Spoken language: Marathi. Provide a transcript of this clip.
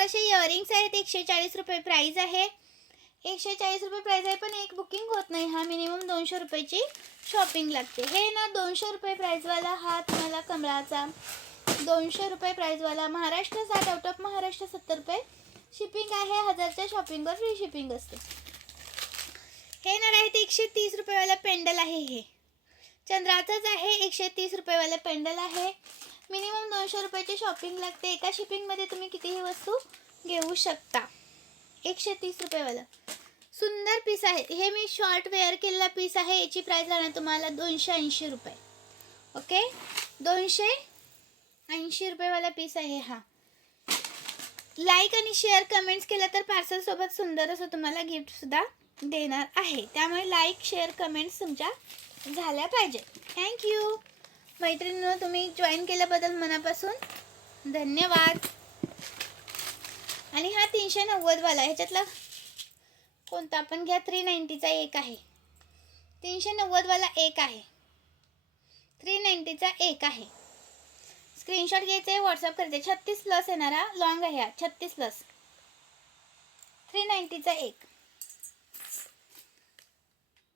सुंदर असे इयरिंग्स आहेत. 140 रुपये प्राईज आहे. 140 रुपये प्राईज आहे, पण एक बुकिंग होत नाही. हा मिनिमम 200 रुपयाची शॉपिंग लागते. हे ना 200 रुपये प्राईजवाला हा तुम्हाला कमळाचा 200 रुपये प्राईजवाला. महाराष्ट्र 60, आउट ऑफ महाराष्ट्र 70 रुपये शिपिंग आहे. 1000च्या शॉपिंगवर फ्री शिपिंग असते. हे ना आहे 130 रुपयेवाला पेंडल आहे. हे चंद्राचंच आहे. 130 रुपयेवाला पेंडल आहे. मिनिमम 200 रुपयाची शॉपिंग लागते. एका शिपिंगमध्ये तुम्ही कितीही वस्तू घेऊ शकता. 130 रुपयेवाला सुंदर पीस आहे. हे मी शॉर्ट वेअर केलेला पीस आहे. याची प्राईस राहणार तुम्हाला 280 रुपये. ओके, 280 रुपयेवाला पीस आहे हा. लाईक आणि शेअर कमेंट्स केलं तर पार्सल सोबत सुंदर असं तुम्हाला गिफ्ट सुद्धा देणार आहे. त्यामुळे लाईक शेअर कमेंट्स तुमच्या झाल्या पाहिजे. थँक्यू मैत्रिणींनो, तुम्ही जॉईन केल्याबद्दल मनापासून धन्यवाद. आणि हा 390 वाला, ह्याच्यातला कोणता पण घ्या. 390चा एक आहे. 390 वाला एक आहे. 390चा एक आहे. स्क्रीनशॉट घ्यायचे, व्हॉट्सअप करायचे. 36 प्लस येणारा लॉंग आहे हा. 36 प्लस 390चा एक.